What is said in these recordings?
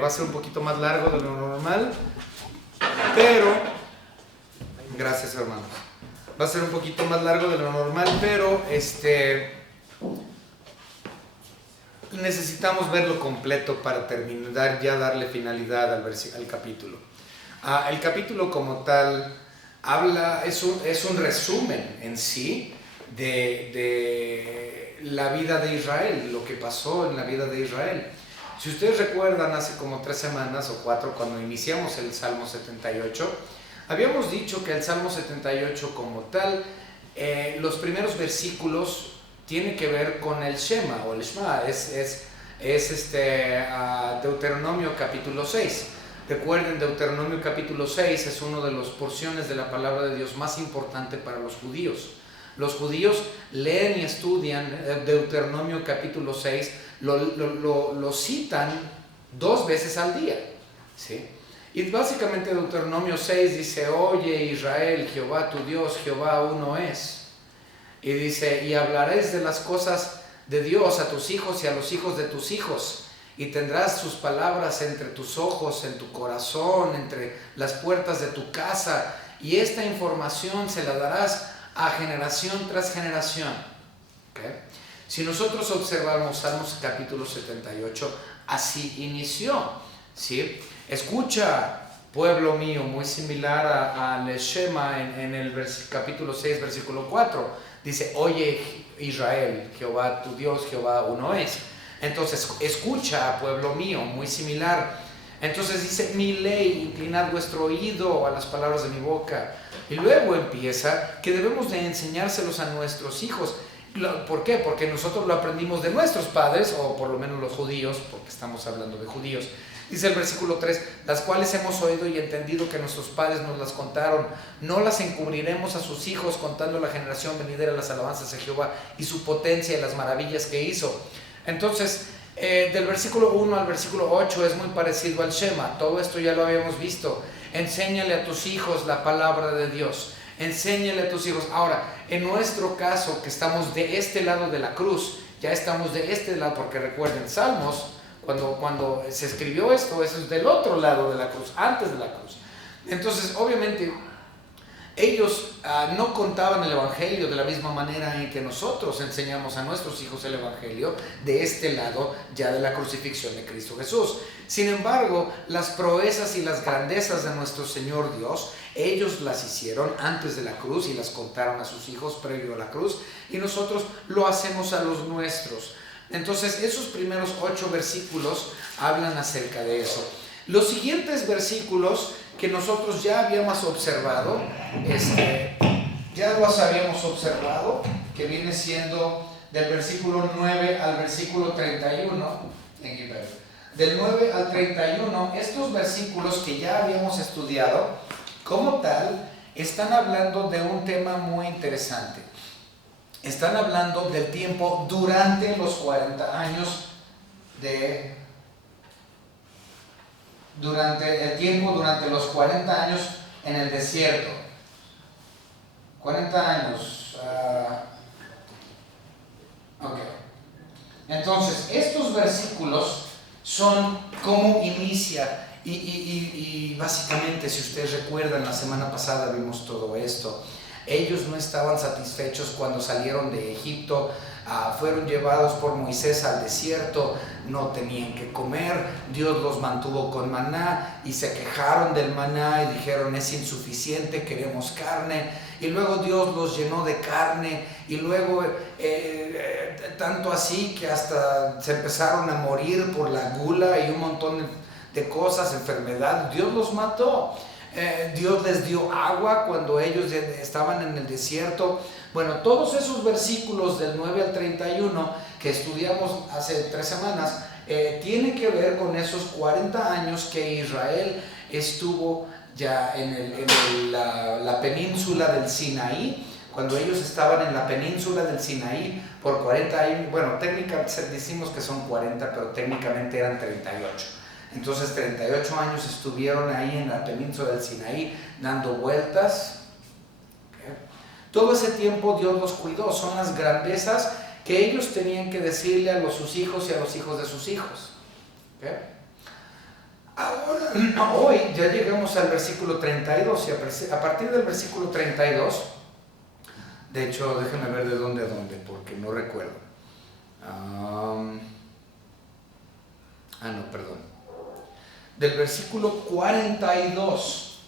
Va a ser un poquito más largo de lo normal, pero... Gracias, hermanos. Va a ser un poquito más largo de lo normal, pero necesitamos verlo completo para terminar, ya darle finalidad al capítulo. El capítulo como tal es un resumen en sí de la vida de Israel, lo que pasó en la vida de Israel. Si ustedes recuerdan, hace como 3 semanas o 4, cuando iniciamos el Salmo 78, habíamos dicho que el Salmo 78 como tal, los primeros versículos tienen que ver con el Shema o el Shema, es Deuteronomio capítulo 6. Recuerden, Deuteronomio capítulo 6 es una de las porciones de la palabra de Dios más importante para los judíos. Los judíos leen y estudian Deuteronomio capítulo 6, lo citan 2 veces al día, ¿sí? Y básicamente Deuteronomio 6 dice: oye Israel, Jehová tu Dios, Jehová uno es. Y dice: y hablarás de las cosas de Dios a tus hijos y a los hijos de tus hijos, y tendrás sus palabras entre tus ojos, en tu corazón, entre las puertas de tu casa, y esta información se la darás a generación tras generación. ¿Okay? Si nosotros observamos Salmos capítulo 78, así inició, ¿sí? Escucha, pueblo mío, muy similar al Shema en el capítulo 6, versículo 4. Dice: oye Israel, Jehová tu Dios, Jehová uno es. Entonces, escucha, pueblo mío, muy similar. Entonces dice: mi ley, inclinad vuestro oído a las palabras de mi boca. Y luego empieza que debemos de enseñárselos a nuestros hijos. ¿Por qué? Porque nosotros lo aprendimos de nuestros padres, o por lo menos los judíos, porque estamos hablando de judíos. Dice el versículo 3: las cuales hemos oído y entendido que nuestros padres nos las contaron. No las encubriremos a sus hijos, contando la generación venidera las alabanzas de Jehová y su potencia y las maravillas que hizo. Entonces, del versículo 1 al versículo 8 es muy parecido al Shema. Todo esto ya lo habíamos visto. Enséñale a tus hijos la palabra de Dios. Enséñale a tus hijos. Ahora, en nuestro caso, que estamos de este lado de la cruz, ya estamos de este lado, porque recuerden, Salmos, cuando se escribió esto, eso es del otro lado de la cruz, antes de la cruz. Entonces, obviamente, ellos no contaban el Evangelio de la misma manera en que nosotros enseñamos a nuestros hijos el Evangelio, de este lado ya de la crucifixión de Cristo Jesús. Sin embargo, las proezas y las grandezas de nuestro Señor Dios, ellos las hicieron antes de la cruz y las contaron a sus hijos previo a la cruz, y nosotros lo hacemos a los nuestros. Entonces, esos primeros 8 versículos hablan acerca de eso. Los siguientes versículos que nosotros ya habíamos observado, que viene siendo del versículo 9 al versículo 31. Del 9 al 31, estos versículos que ya habíamos estudiado, como tal, están hablando de un tema muy interesante. Están hablando del tiempo durante los 40 años durante los 40 años en el desierto. 40 años. Ok. Entonces, estos versículos son cómo inicia. Y básicamente, si ustedes recuerdan, la semana pasada vimos todo esto. Ellos no estaban satisfechos cuando salieron de Egipto, fueron llevados por Moisés al desierto, no tenían que comer, Dios los mantuvo con maná y se quejaron del maná y dijeron: es insuficiente, queremos carne. Y luego Dios los llenó de carne, y luego tanto así que hasta se empezaron a morir por la gula y un montón de cosas, enfermedad. Dios los mató. Dios les dio agua cuando ellos estaban en el desierto. Bueno, todos esos versículos del 9 al 31 que estudiamos hace 3 semanas tienen que ver con esos 40 años que Israel estuvo ya en la península del Sinaí. Cuando ellos estaban en la península del Sinaí por 40 años, bueno, técnicamente decimos que son 40, pero técnicamente eran 38. Entonces 38 años estuvieron ahí en la península del Sinaí dando vueltas. ¿Okay? Todo ese tiempo Dios los cuidó. Son las grandezas que ellos tenían que decirle a sus hijos y a los hijos de sus hijos. ¿Okay? Ahora, hoy ya llegamos al versículo 32 y a partir del versículo 32, de hecho, déjenme ver de dónde a dónde, porque no recuerdo. No, perdón. Del versículo 42,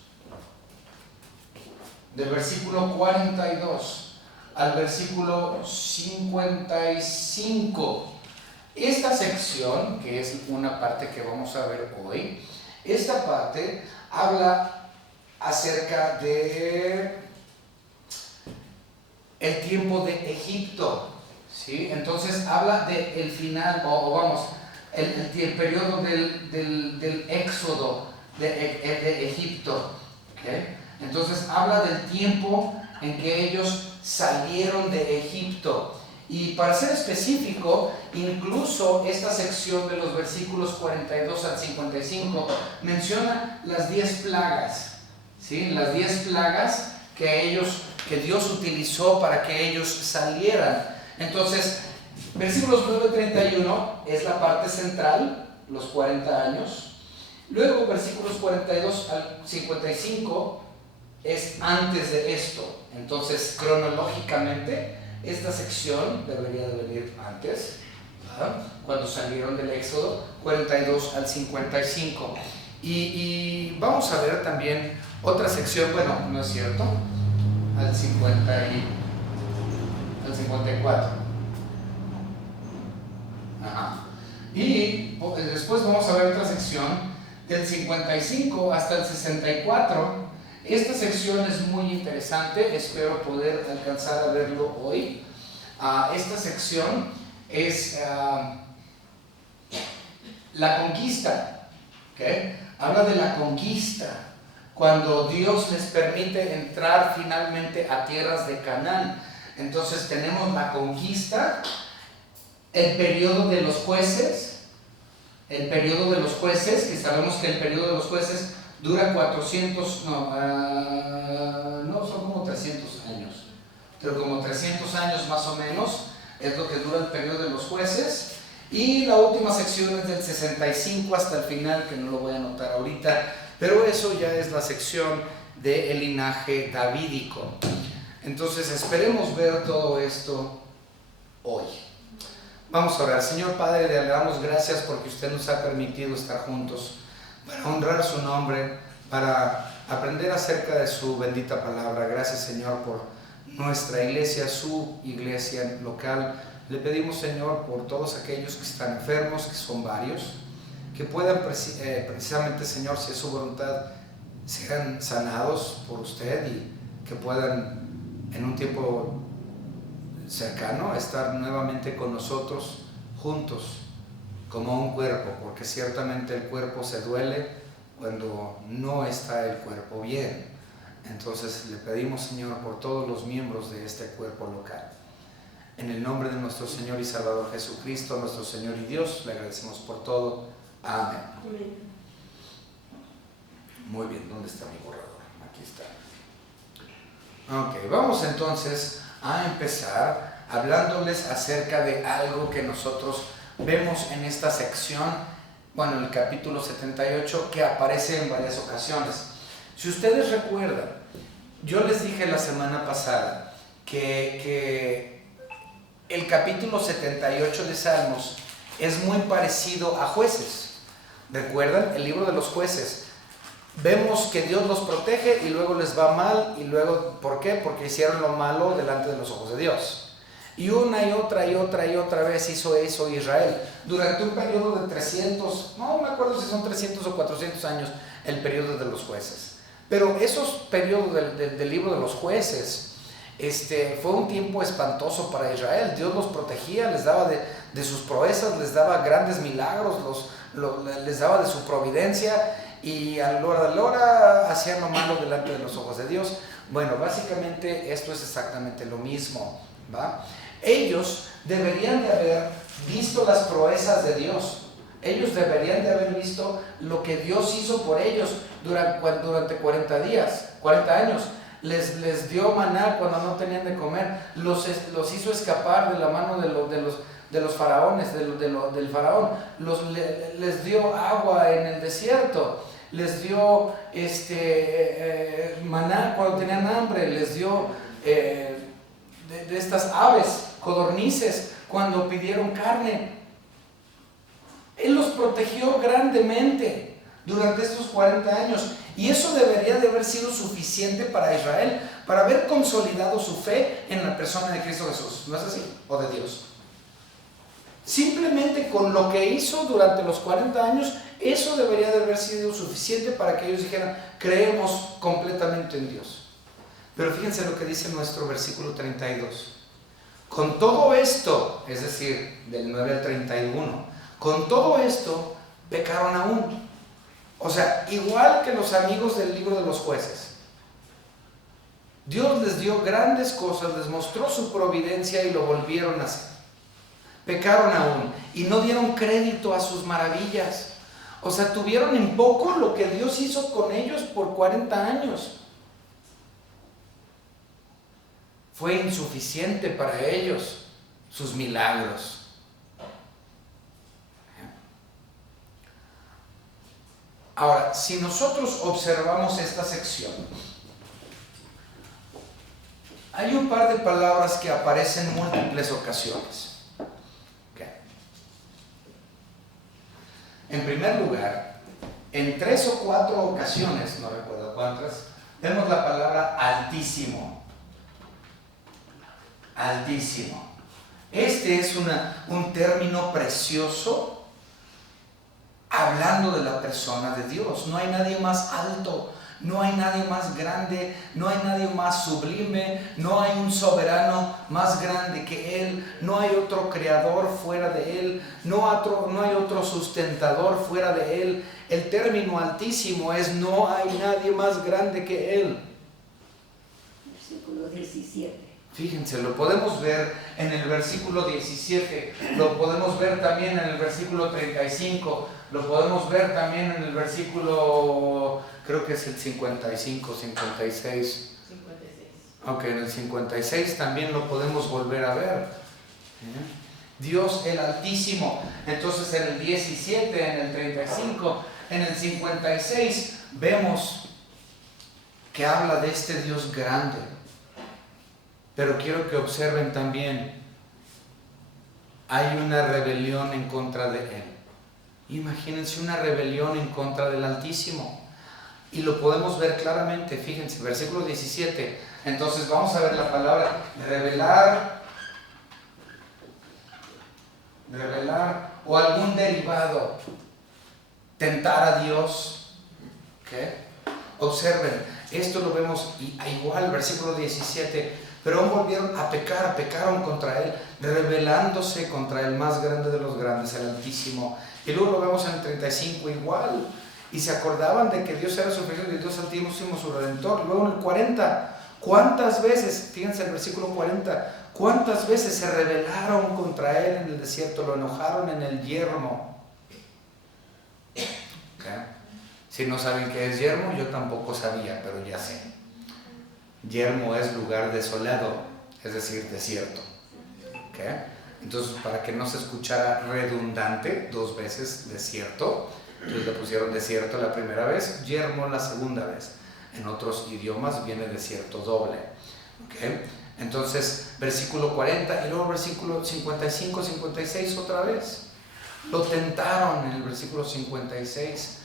al versículo 55. Esta sección, que es una parte que vamos a ver hoy, esta parte habla acerca de el tiempo de Egipto, ¿sí? Entonces habla del final, el periodo del éxodo de Egipto, ¿okay? Entonces habla del tiempo en que ellos salieron de Egipto. Y para ser específico, incluso esta sección de los versículos 42 al 55 menciona las 10 plagas, ¿sí? Las 10 plagas que Dios utilizó para que ellos salieran. Entonces, versículos 9 al 31 es la parte central, los 40 años. Luego, versículos 42 al 55 es antes de esto. Entonces, cronológicamente, esta sección debería de venir antes, ¿verdad? Cuando salieron del Éxodo, 42 al 55. Y vamos a ver también otra sección, bueno, no es cierto, al 54. Y después vamos a ver otra sección del 55 hasta el 64. Esta sección es muy interesante, espero poder alcanzar a verlo hoy. Esta sección es la conquista, ¿okay? Habla de la conquista, cuando Dios les permite entrar finalmente a tierras de Canaán. Entonces tenemos la conquista, el periodo de los jueces, que sabemos que el periodo de los jueces dura 400, son como 300 años, pero como 300 años más o menos es lo que dura el periodo de los jueces. Y la última sección es del 65 hasta el final, que no lo voy a anotar ahorita, pero eso ya es la sección del linaje davídico. Entonces esperemos ver todo esto hoy. Vamos a orar. Señor Padre, le damos gracias porque usted nos ha permitido estar juntos para honrar su nombre, para aprender acerca de su bendita palabra. Gracias, Señor, por nuestra iglesia, su iglesia local. Le pedimos, Señor, por todos aquellos que están enfermos, que son varios, que puedan precisamente, Señor, si es su voluntad, sean sanados por usted y que puedan en un tiempo cercano estar nuevamente con nosotros juntos como un cuerpo, porque ciertamente el cuerpo se duele cuando no está el cuerpo bien. Entonces le pedimos, Señor, por todos los miembros de este cuerpo local. En el nombre de nuestro Señor y Salvador Jesucristo, nuestro Señor y Dios, le agradecemos por todo. Amén. Amén. Muy bien, ¿dónde está mi borrador? Aquí está. Ok, vamos entonces a empezar hablándoles acerca de algo que nosotros vemos en esta sección, bueno, en el capítulo 78, que aparece en varias ocasiones. Si ustedes recuerdan, yo les dije la semana pasada que el capítulo 78 de Salmos es muy parecido a Jueces. ¿Recuerdan? El libro de los Jueces. Vemos que Dios los protege y luego les va mal, y luego, ¿por qué? Porque hicieron lo malo delante de los ojos de Dios. Y una y otra vez hizo eso Israel. Durante un periodo de 300, no me acuerdo si son 300 o 400 años, el periodo de los jueces. Pero esos periodos del libro de los jueces, fue un tiempo espantoso para Israel. Dios los protegía, les daba de sus proezas, les daba grandes milagros, les daba de su providencia, y a la hora hacían lo malo delante de los ojos de Dios. Bueno, básicamente esto es exactamente lo mismo, ¿va? Ellos deberían de haber visto las proezas de Dios. Ellos deberían de haber visto lo que Dios hizo por ellos durante 40 años. les dio maná cuando no tenían de comer, los hizo escapar de la mano de los faraones, del faraón, les dio agua en el desierto, les dio maná cuando tenían hambre, les dio de estas aves, codornices, cuando pidieron carne. Él los protegió grandemente durante estos 40 años, y eso debería de haber sido suficiente para Israel, para haber consolidado su fe en la persona de Cristo Jesús. ¿No es así? ¿O de Dios? Simplemente con lo que hizo durante los 40 años, eso debería de haber sido suficiente para que ellos dijeran, creemos completamente en Dios. Pero fíjense lo que dice nuestro versículo 32. Con todo esto, es decir, del 9 al 31, con todo esto pecaron aún. O sea, igual que los amigos del libro de los jueces. Dios les dio grandes cosas, les mostró su providencia y lo volvieron a hacer. Pecaron aún y no dieron crédito a sus maravillas. O sea, tuvieron en poco lo que Dios hizo con ellos por 40 años. Fue insuficiente para ellos sus milagros. Ahora, si nosotros observamos esta sección, hay un par de palabras que aparecen en múltiples ocasiones. En primer lugar, en 3 o 4 ocasiones, no recuerdo cuántas, vemos la palabra altísimo. Altísimo. Este es un término precioso hablando de la persona de Dios. No hay nadie más alto, no hay nadie más grande, no hay nadie más sublime, no hay un soberano más grande que Él, no hay otro creador fuera de Él, no hay otro sustentador fuera de Él. El término altísimo es no hay nadie más grande que Él. Versículo 17. Fíjense, lo podemos ver en el versículo 17, lo podemos ver también en el versículo 35, lo podemos ver también en el versículo, creo que es el 55, 56. Aunque en el 56 también lo podemos volver a ver. Dios el Altísimo. Entonces en el 17, en el 35, en el 56 vemos que habla de este Dios grande. Pero quiero que observen también, hay una rebelión en contra de Él. Imagínense una rebelión en contra del Altísimo. Y lo podemos ver claramente, fíjense, versículo 17. Entonces vamos a ver la palabra revelar o algún derivado, tentar a Dios. ¿Okay? Observen, esto lo vemos igual, versículo 17. Pero aún volvieron a pecar, pecaron contra Él, rebelándose contra el más grande de los grandes, el Altísimo. Y luego lo vemos en el 35 igual. Y se acordaban de que Dios era superior y Dios Altísimo su Redentor. Luego en el 40, ¿cuántas veces? Fíjense el versículo 40. ¿Cuántas veces se rebelaron contra Él en el desierto? Lo enojaron en el yermo. ¿Okay? Si no saben qué es yermo, yo tampoco sabía, pero ya sé. Yermo es lugar desolado, es decir, desierto. ¿Okay? Entonces, para que no se escuchara redundante 2 veces desierto, entonces le pusieron desierto la primera vez, yermo la segunda vez. En otros idiomas viene desierto doble. ¿Okay? Entonces, versículo 40 y luego versículo 55, 56 otra vez. Lo tentaron en el versículo 56.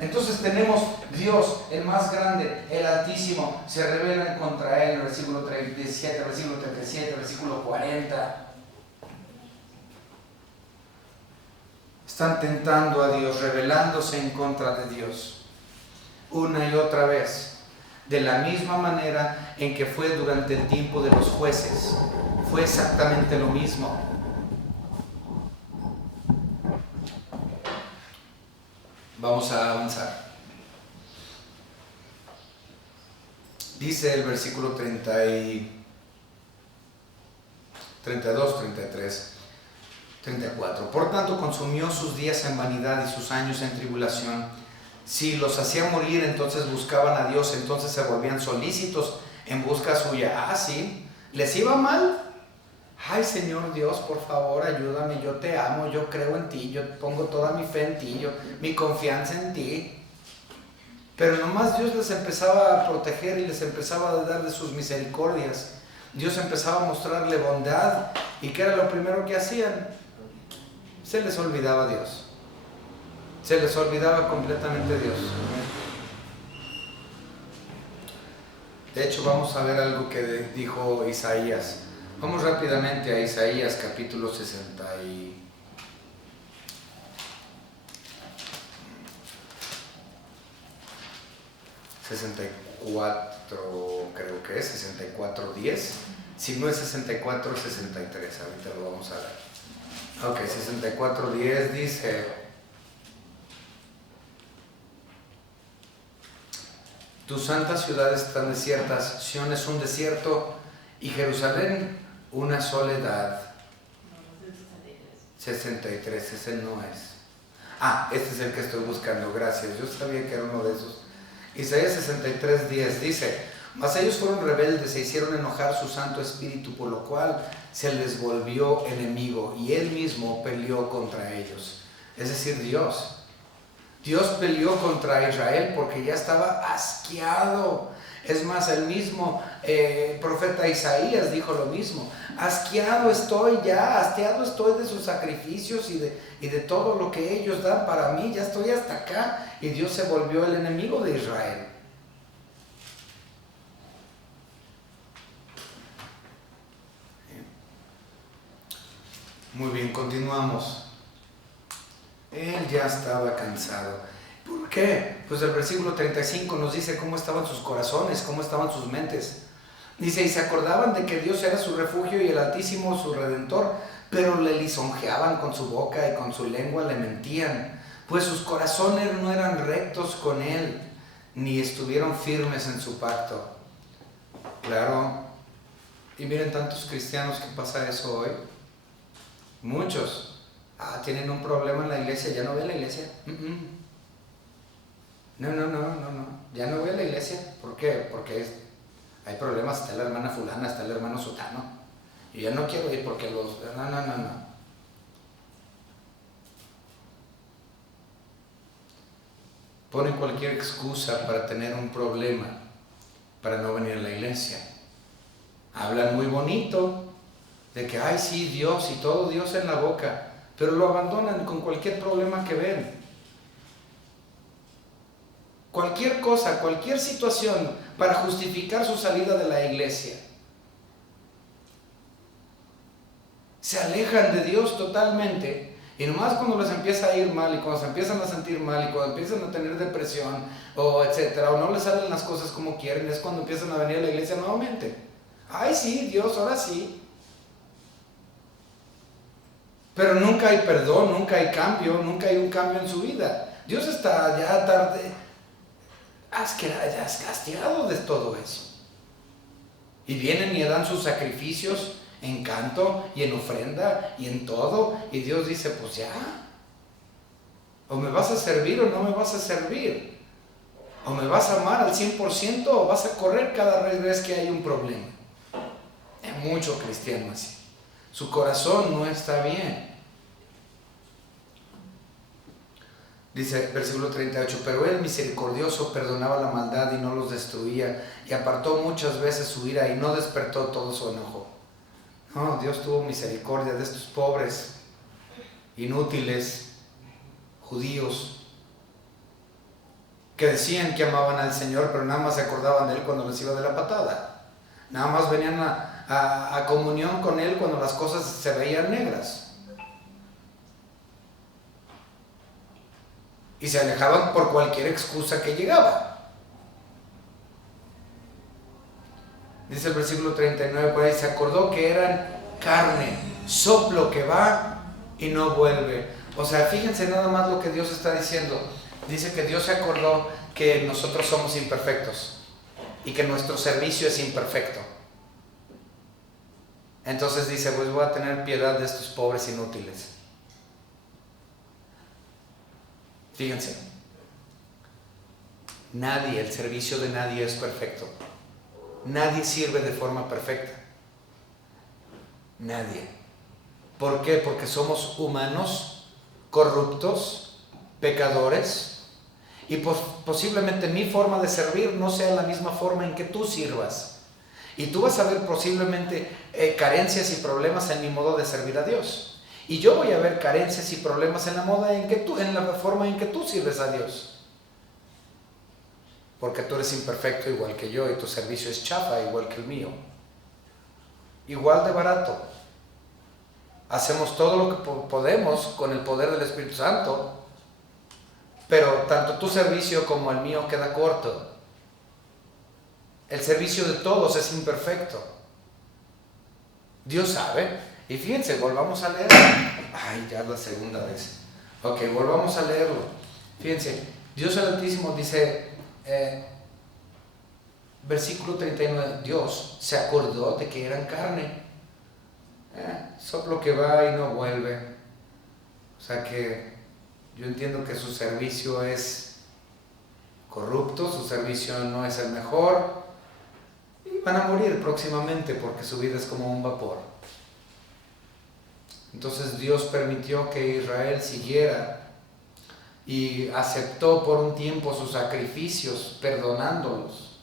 Entonces tenemos Dios, el más grande, el Altísimo, se rebelan contra Él, versículo 37, versículo 37, versículo 40. Están tentando a Dios, rebelándose en contra de Dios, una y otra vez, de la misma manera en que fue durante el tiempo de los jueces. Fue exactamente lo mismo. Vamos a avanzar. Dice el versículo 32, 33, 34. Por tanto, consumió sus días en vanidad y sus años en tribulación. Si los hacía morir, entonces buscaban a Dios, entonces se volvían solícitos en busca suya. Ah, sí, les iba mal. Ay, Señor Dios, por favor, ayúdame, yo te amo, yo creo en ti, yo pongo toda mi fe en ti, mi confianza en ti. Pero nomás Dios les empezaba a proteger y les empezaba a dar de sus misericordias. Dios empezaba a mostrarle bondad. ¿Y qué era lo primero que hacían? Se les olvidaba Dios. Se les olvidaba completamente Dios. De hecho, vamos a ver algo que dijo Isaías. Vamos rápidamente a Isaías capítulo 64, creo que es 64:10. Si no es 64, 63. Ahorita lo vamos a ver. Ok, 64:10 dice: tus santas ciudades están desiertas, Sión es un desierto y Jerusalén una soledad. 63, ese no es. Ah, este es el que estoy buscando, gracias. Yo sabía que era uno de esos. Isaías 63:10 dice: mas ellos fueron rebeldes e hicieron enojar su Santo Espíritu, por lo cual se les volvió enemigo y Él mismo peleó contra ellos. Es decir, Dios peleó contra Israel porque ya estaba asqueado. Es más, el mismo profeta Isaías dijo lo mismo: asqueado estoy ya, hastiado estoy de sus sacrificios y de todo lo que ellos dan para mí, ya estoy hasta acá. Y Dios se volvió el enemigo de Israel. Muy bien, continuamos. Él ya estaba cansado. ¿Por qué? Pues el versículo 35 nos dice cómo estaban sus corazones, cómo estaban sus mentes. Dice: y se acordaban de que Dios era su refugio y el Altísimo su Redentor, pero le lisonjeaban con su boca y con su lengua le mentían, pues sus corazones no eran rectos con Él, ni estuvieron firmes en su pacto. Claro. Y miren tantos cristianos que pasa eso hoy. Muchos. Tienen un problema en la iglesia, ya no voy a la iglesia. No. Ya no voy a la iglesia. ¿Por qué? Porque hay problemas, está la hermana fulana, está el hermano sotano. Y yo no quiero ir porque No. Ponen cualquier excusa para tener un problema, para no venir a la iglesia. Hablan muy bonito de que, ay sí, Dios y todo Dios en la boca, pero lo abandonan con cualquier problema que ven. Cualquier cosa, cualquier situación para justificar su salida de la iglesia. Se alejan de Dios totalmente, y nomás cuando les empieza a ir mal y cuando se empiezan a sentir mal y cuando empiezan a tener depresión o etcétera, o no les salen las cosas como quieren, es cuando empiezan a venir a la iglesia nuevamente. Ay sí, Dios, ahora sí. Pero nunca hay perdón, nunca hay cambio, nunca hay un cambio en su vida. Dios está ya tarde, ya castigado de todo eso. Y vienen y dan sus sacrificios en canto y en ofrenda y en todo. Y Dios dice: pues ya. O me vas a servir o no me vas a servir. O me vas a amar al 100% o vas a correr cada vez que hay un problema. Hay mucho cristiano así. Su corazón no está bien. Dice versículo 38: pero Él misericordioso perdonaba la maldad y no los destruía, y apartó muchas veces su ira y no despertó todo su enojo. No, Dios tuvo misericordia de estos pobres, inútiles, judíos, que decían que amaban al Señor, pero nada más se acordaban de Él cuando les iba de la patada. Nada más venían a comunión con Él cuando las cosas se veían negras. Y se alejaban por cualquier excusa que llegaba. Dice el versículo 39, por ahí: se acordó que eran carne, soplo que va y no vuelve. O sea, fíjense nada más lo que Dios está diciendo. Dice que Dios se acordó que nosotros somos imperfectos y que nuestro servicio es imperfecto. Entonces dice: pues voy a tener piedad de estos pobres inútiles. Fíjense, Nadie, el servicio de nadie es perfecto. Nadie sirve de forma perfecta. Nadie. ¿Por qué? Porque somos humanos, corruptos, pecadores, y posiblemente mi forma de servir no sea la misma forma en que tú sirvas. Y tú vas a ver posiblemente carencias y problemas en mi modo de servir a Dios. Y yo voy a ver carencias y problemas en la forma en que tú sirves a Dios. Porque tú eres imperfecto igual que yo y tu servicio es chafa igual que el mío. Igual de barato. Hacemos todo lo que podemos con el poder del Espíritu Santo, pero tanto tu servicio como el mío queda corto. El servicio de todos es imperfecto. Dios sabe. Y fíjense, volvamos a leer. Ay, ya es la segunda vez. Ok, volvamos a leerlo. Fíjense, Dios el Altísimo dice, versículo 39, Dios se acordó de que eran carne. Soplo que va y no vuelve. O sea que yo entiendo que su servicio es corrupto, su servicio no es el mejor, y van a morir próximamente porque su vida es como un vapor. Entonces Dios permitió que Israel siguiera y aceptó por un tiempo sus sacrificios, perdonándolos.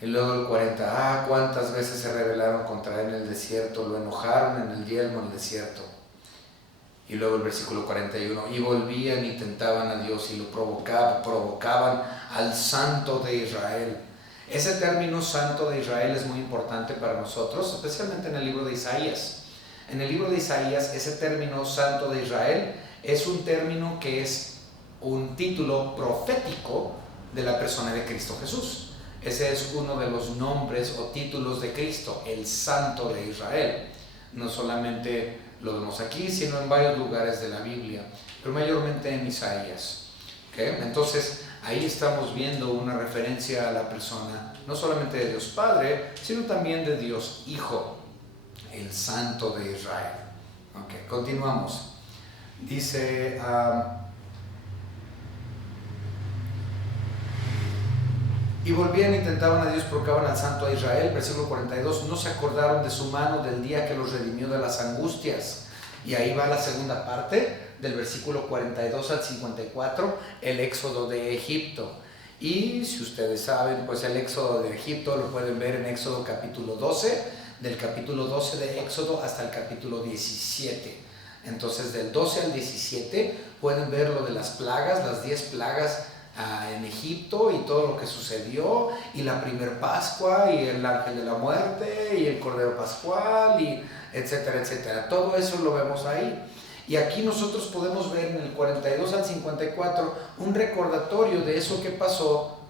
Y luego el 40, cuántas veces se rebelaron contra él en el desierto, lo enojaron en el yelmo en el desierto. Y luego el versículo 41, y volvían y tentaban a Dios y lo provocaban al Santo de Israel. Ese término Santo de Israel es muy importante para nosotros, especialmente en el libro de Isaías. En el libro de Isaías, ese término Santo de Israel es un término que es un título profético de la persona de Cristo Jesús. Ese es uno de los nombres o títulos de Cristo, el Santo de Israel. No solamente lo vemos aquí, sino en varios lugares de la Biblia, pero mayormente en Isaías. ¿Okay? Entonces, ahí estamos viendo una referencia a la persona, no solamente de Dios Padre, sino también de Dios Hijo, el Santo de Israel. Okay, continuamos. Dice... y volvían y tentaban a Dios, provocaban al Santo de Israel. Versículo 42, no se acordaron de su mano del día que los redimió de las angustias. Y ahí va la segunda parte, del versículo 42 al 54, el éxodo de Egipto. Y si ustedes saben, pues el éxodo de Egipto lo pueden ver en Éxodo capítulo 12, del capítulo 12 de Éxodo hasta el capítulo 17. Entonces del 12 al 17 pueden ver lo de las plagas, las 10 plagas en Egipto y todo lo que sucedió, y la primer Pascua y el ángel de la muerte y el cordero pascual, y etcétera, etcétera. Todo eso lo vemos ahí. Y aquí nosotros podemos ver en el 42 al 54 un recordatorio de eso que pasó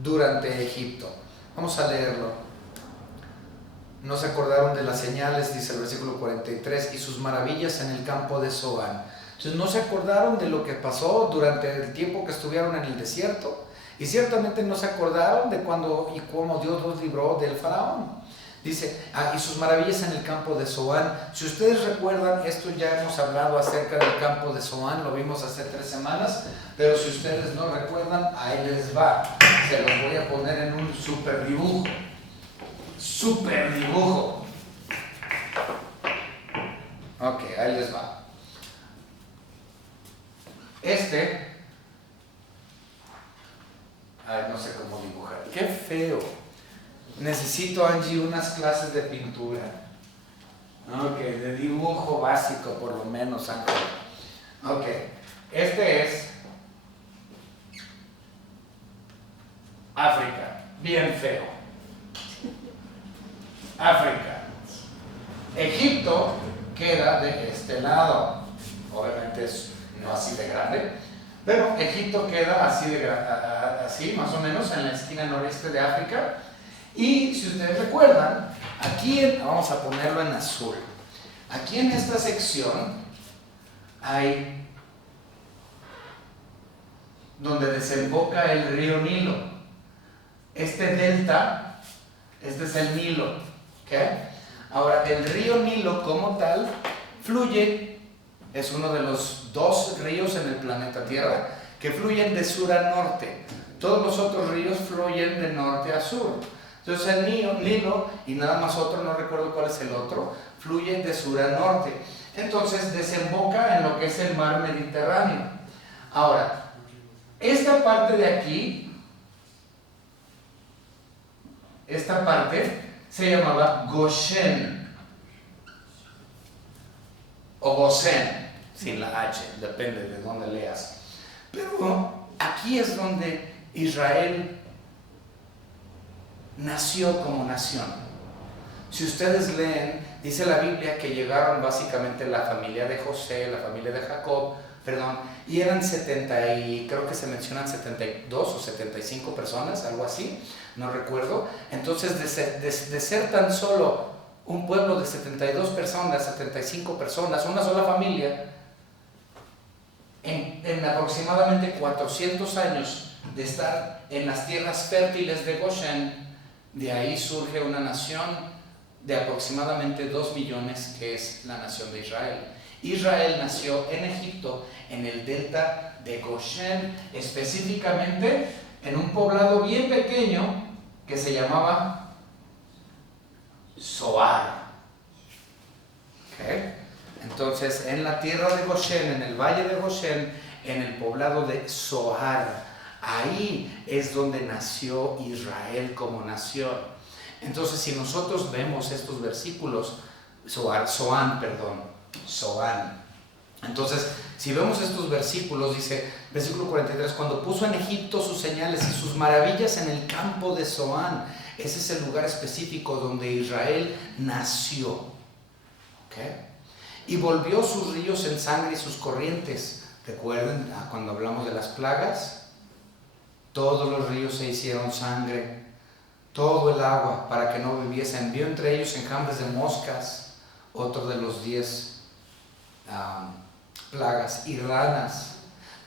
durante Egipto. Vamos a leerlo. No se acordaron de las señales, dice el versículo 43, y sus maravillas en el campo de Zoán. Entonces no se acordaron de lo que pasó durante el tiempo que estuvieron en el desierto, y ciertamente no se acordaron de cuándo y cómo Dios los libró del faraón. Dice, y sus maravillas en el campo de Zoán. Si ustedes recuerdan, esto ya hemos hablado acerca del campo de Zoán, lo vimos hace 3 semanas, pero si ustedes no recuerdan, ahí les va. Se los voy a poner en un super dibujo. Super dibujo. Ok, ahí les va. No sé cómo dibujar. ¡Qué feo! Necesito, Angie, unas clases de pintura. Ok, de dibujo básico por lo menos, Ángel. Ok, este es África. Bien feo. África. Egipto queda de este lado. Obviamente es no así de grande, pero Egipto queda así más o menos en la esquina noreste de África. Y si ustedes recuerdan, aquí vamos a ponerlo en azul. Aquí en esta sección hay donde desemboca el río Nilo. Este delta, este es el Nilo. ¿Okay? Ahora, el río Nilo como tal fluye es uno de los 2 ríos en el planeta Tierra que fluyen de sur a norte. Todos los otros ríos fluyen de norte a sur. Entonces el Nilo, y nada más otro, no recuerdo cuál es el otro, fluye de sur a norte. Entonces desemboca en lo que es el mar Mediterráneo. Ahora, esta parte de aquí, esta parte se llamaba Goshen o Gosén, sin la H, depende de dónde leas. Pero aquí es donde Israel nació como nación. Si ustedes leen, dice la Biblia que llegaron básicamente la familia de José, la familia de Jacob, y eran 70 y creo que se mencionan 72 o 75 personas, algo así, no recuerdo. Entonces de ser tan solo un pueblo de 72 personas, 75 personas, una sola familia, en aproximadamente 400 años de estar en las tierras fértiles de Goshen, de ahí surge una nación de aproximadamente 2 millones, que es la nación de Israel. Israel nació en Egipto, en el delta de Goshen, específicamente en un poblado bien pequeño que se llamaba Zoar. ¿Okay? Entonces, en la tierra de Goshen, en el valle de Goshen, en el poblado de Zoar, ahí es donde nació Israel como nación. Entonces, si nosotros vemos estos versículos, Zoán. Entonces, si vemos estos versículos, dice, versículo 43, cuando puso en Egipto sus señales y sus maravillas en el campo de Zoán. Ese es el lugar específico donde Israel nació. ¿Okay? Y volvió sus ríos en sangre y sus corrientes. ¿Recuerden cuando hablamos de las plagas? Todos los ríos se hicieron sangre, todo el agua para que no bebiesen. Envió entre ellos enjambres de moscas, otro de los 10 plagas, y ranas.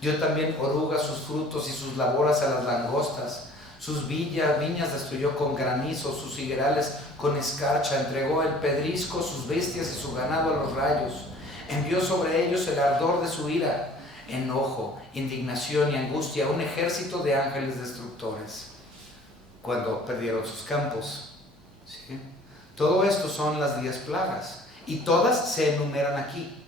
Dio también orugas sus frutos y sus laboras a las langostas. Sus viñas destruyó con granizo, sus higuerales con escarcha. Entregó el pedrisco, sus bestias y su ganado a los rayos. Envió sobre ellos el ardor de su ira, enojo, indignación y angustia, un ejército de ángeles destructores, cuando perdieron sus campos. ¿Sí? Todo esto son las 10 plagas, y todas se enumeran aquí.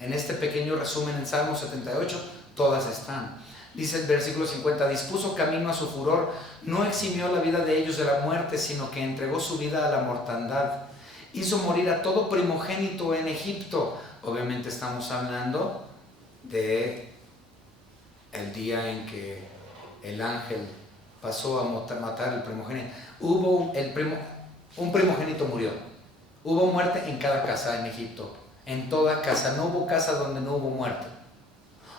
En este pequeño resumen en Salmo 78, todas están. Dice el versículo 50, dispuso camino a su furor, no eximió la vida de ellos de la muerte, sino que entregó su vida a la mortandad. Hizo morir a todo primogénito en Egipto. Obviamente estamos hablando de el día en que el ángel pasó a matar al primogénito. Un primogénito murió. Hubo muerte en cada casa en Egipto. En toda casa. No hubo casa donde no hubo muerte.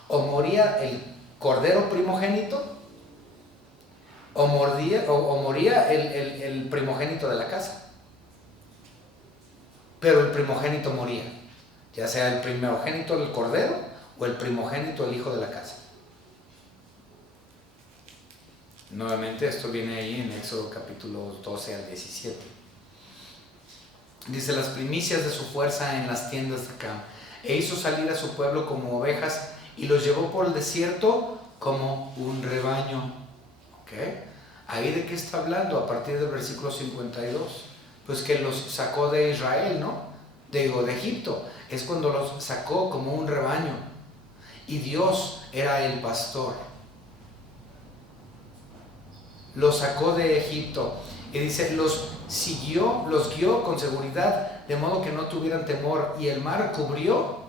O moría el cordero primogénito, o moría el primogénito de la casa. Pero el primogénito moría, ya sea el primogénito del cordero o el primogénito del hijo de la casa. Nuevamente esto viene ahí en Éxodo capítulo 12 al 17. Dice, las primicias de su fuerza en las tiendas de Cam, e hizo salir a su pueblo como ovejas y los llevó por el desierto como un rebaño. ¿Okay? ¿Ahí de qué está hablando? A partir del versículo 52. Pues que los sacó de Israel, ¿no? De Egipto. Es cuando los sacó como un rebaño. Y Dios era el pastor. Los sacó de Egipto. Y dice, los guió con seguridad, de modo que no tuvieran temor. Y el mar cubrió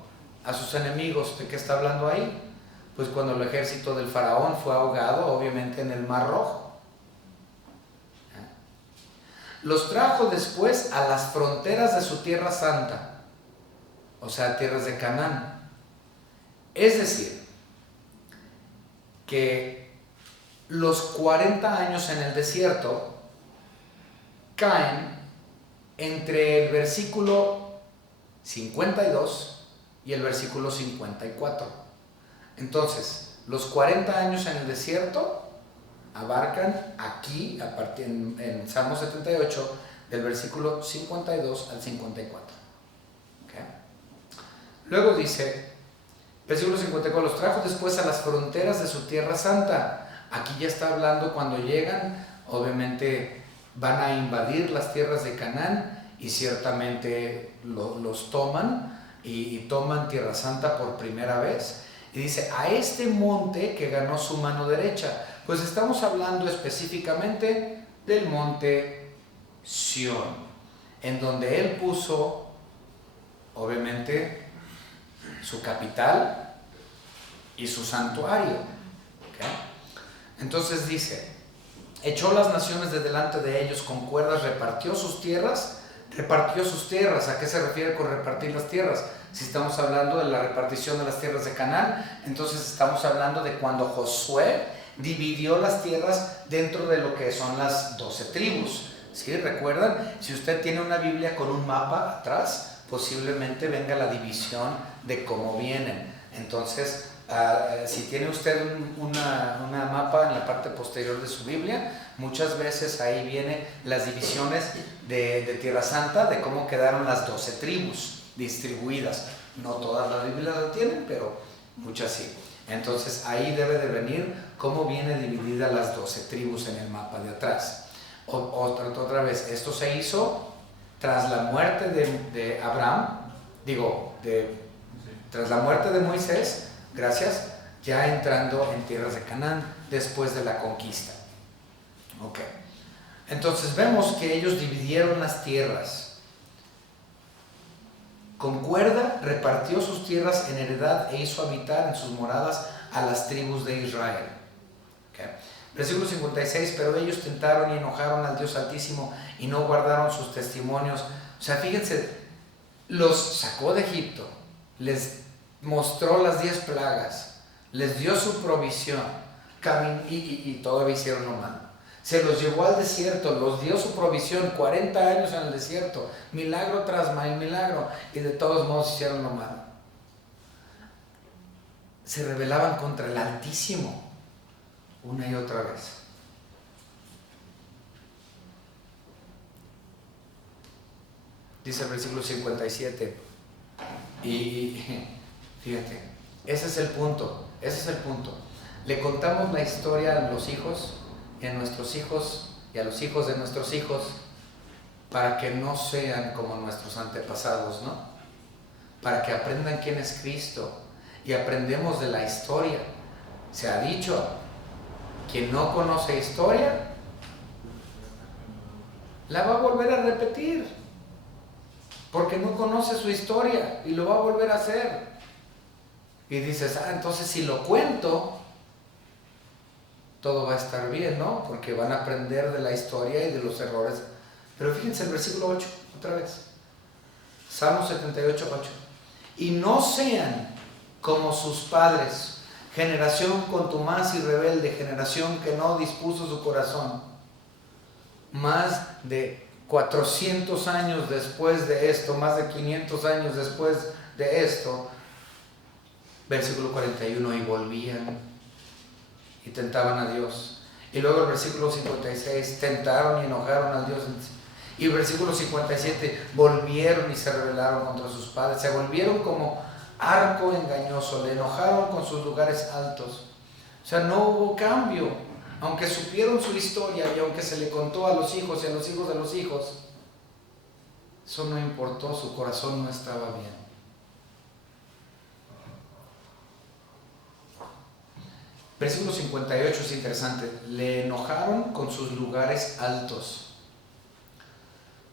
a sus enemigos. ¿De qué está hablando ahí? Pues cuando el ejército del faraón fue ahogado, obviamente, en el Mar Rojo. Los trajo después a las fronteras de su tierra santa, o sea, tierras de Canaán. Es decir, que los 40 años en el desierto caen entre el versículo 52 y el versículo 54. Entonces, los 40 años en el desierto abarcan aquí, en Salmo 78, del versículo 52 al 54. ¿Okay? Luego dice, Versículo 54, los trajo después a las fronteras de su tierra santa. Aquí ya está hablando cuando llegan, obviamente van a invadir las tierras de Canaán y ciertamente los toman y toman Tierra Santa por primera vez. Y dice, a este monte que ganó su mano derecha. Pues estamos hablando específicamente del monte Sión, en donde él puso, obviamente, su capital y su santuario. ¿Okay? Entonces dice, echó las naciones de delante de ellos con cuerdas, repartió sus tierras. ¿A qué se refiere con repartir las tierras? Si estamos hablando de la repartición de las tierras de Canaán, entonces estamos hablando de cuando Josué dividió las tierras dentro de lo que son las 12 tribus. ¿Sí? ¿Recuerdan? Si usted tiene una Biblia con un mapa atrás, posiblemente venga la división de cómo vienen. Entonces, si tiene usted una mapa en la parte posterior de su Biblia, muchas veces ahí vienen las divisiones de Tierra Santa, de cómo quedaron las 12 tribus distribuidas. No todas las Biblias lo tienen, pero muchas sí. Entonces ahí debe de venir cómo viene dividida las 12 tribus en el mapa de atrás. Otra vez, esto se hizo tras la muerte de Abraham, tras la muerte de Moisés, gracias, ya entrando en tierras de Canaán después de la conquista. Ok. Entonces vemos que ellos dividieron las tierras. Con cuerda repartió sus tierras en heredad e hizo habitar en sus moradas a las tribus de Israel. Okay. Versículo 56, pero ellos tentaron y enojaron al Dios Altísimo y no guardaron sus testimonios. O sea, fíjense, los sacó de Egipto, les mostró las 10 plagas, les dio su provisión, y todavía hicieron lo malo. Se los llevó al desierto, los dio su provisión, 40 años en el desierto, milagro tras milagro, y de todos modos hicieron lo malo. Se rebelaban contra el Altísimo una y otra vez. Dice el versículo 57, y fíjate, ese es el punto. Le contamos la historia a los hijos y a nuestros hijos y a los hijos de nuestros hijos para que no sean como nuestros antepasados, ¿no? Para que aprendan quién es Cristo y aprendemos de la historia. Se ha dicho, quien no conoce historia la va a volver a repetir porque no conoce su historia y lo va a volver a hacer. Y dices, entonces si lo cuento, todo va a estar bien, ¿no? Porque van a aprender de la historia y de los errores. Pero fíjense el versículo 8, otra vez. Salmo 78, 8. Y no sean como sus padres, generación contumaz y rebelde, generación que no dispuso su corazón. Más de 400 años después de esto, más de 500 años después de esto, versículo 41, y volvían y tentaban a Dios. Y luego el versículo 56, tentaron y enojaron al Dios. Y el versículo 57, volvieron y se rebelaron contra sus padres. Se volvieron como arco engañoso, le enojaron con sus lugares altos. O sea, no hubo cambio. Aunque supieron su historia y aunque se le contó a los hijos y a los hijos de los hijos, eso no importó, su corazón no estaba bien. Versículo 58 es interesante. Le enojaron con sus lugares altos.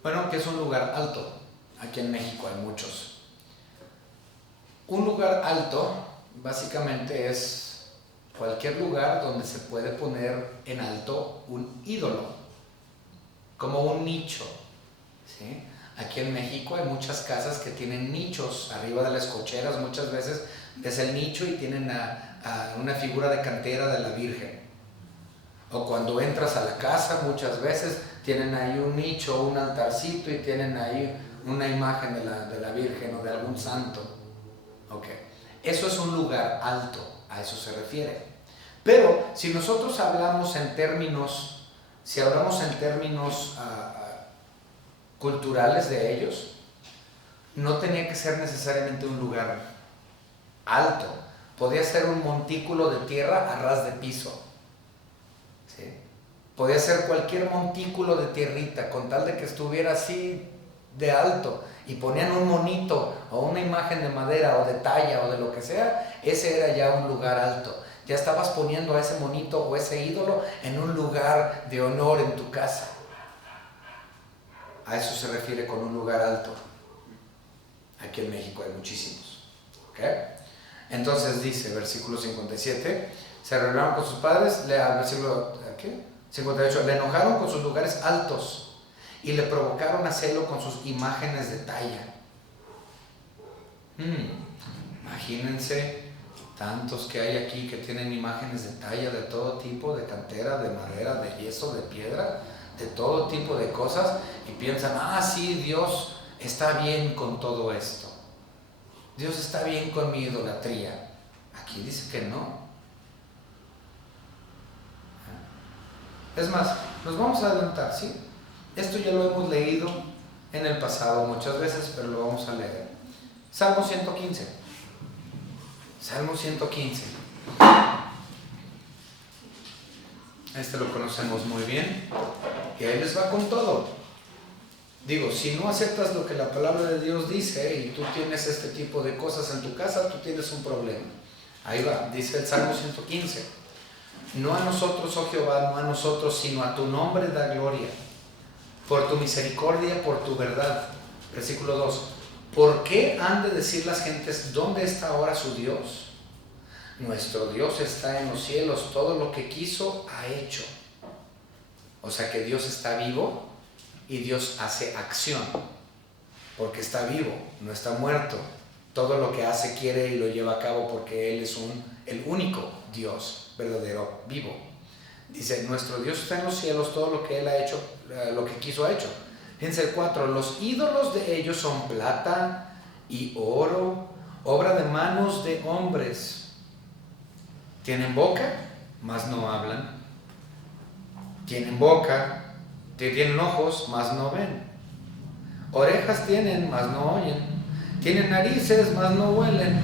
Bueno, ¿qué es un lugar alto? Aquí en México hay muchos. Un lugar alto básicamente es cualquier lugar donde se puede poner en alto un ídolo, como un nicho, ¿sí? Aquí en México hay muchas casas que tienen nichos arriba de las cocheras. Muchas veces ves el nicho y tienen una figura de cantera de la Virgen. O cuando entras a la casa, muchas veces tienen ahí un nicho, un altarcito y tienen ahí una imagen de la Virgen o de algún santo. Okay. Eso es un lugar alto, a eso se refiere. Pero si nosotros hablamos en términos, culturales de ellos, no tenía que ser necesariamente un lugar alto. Podía ser un montículo de tierra a ras de piso. ¿Sí? Podía ser cualquier montículo de tierrita, con tal de que estuviera así de alto, y ponían un monito o una imagen de madera o de talla o de lo que sea, ese era ya un lugar alto. Ya estabas poniendo a ese monito o ese ídolo en un lugar de honor en tu casa. A eso se refiere con un lugar alto. Aquí en México hay muchísimos. ¿Ok? Entonces dice, versículo 57, se rebelaron con sus padres, versículo 58, le enojaron con sus lugares altos y le provocaron a celo con sus imágenes de talla. Imagínense tantos que hay aquí que tienen imágenes de talla de todo tipo, de cantera, de madera, de yeso, de piedra, de todo tipo de cosas, y piensan, sí, Dios está bien con todo esto. Dios está bien con mi idolatría. Aquí dice que no. Es más, nos vamos a adelantar, ¿sí? Esto ya lo hemos leído en el pasado muchas veces, pero lo vamos a leer. Salmo 115. Salmo 115. Este lo conocemos muy bien. Y ahí les va con todo. Digo, si no aceptas lo que la palabra de Dios dice y tú tienes este tipo de cosas en tu casa, tú tienes un problema. Ahí va, dice el Salmo 115. No a nosotros, oh Jehová, no a nosotros, sino a tu nombre da gloria. Por tu misericordia, por tu verdad. Versículo 2. ¿Por qué han de decir las gentes, ¿dónde está ahora su Dios? Nuestro Dios está en los cielos, todo lo que quiso ha hecho. O sea que Dios está vivo y Dios hace acción, porque está vivo, no está muerto. Todo lo que hace quiere y lo lleva a cabo porque Él es el único Dios verdadero, vivo. Dice, nuestro Dios está en los cielos, todo lo que Él ha hecho, lo que quiso ha hecho. Fíjense el 4, los ídolos de ellos son plata y oro, obra de manos de hombres. Tienen boca, mas no hablan. Tienen boca, tienen ojos, mas no ven. Orejas tienen, mas no oyen. Tienen narices, mas no huelen.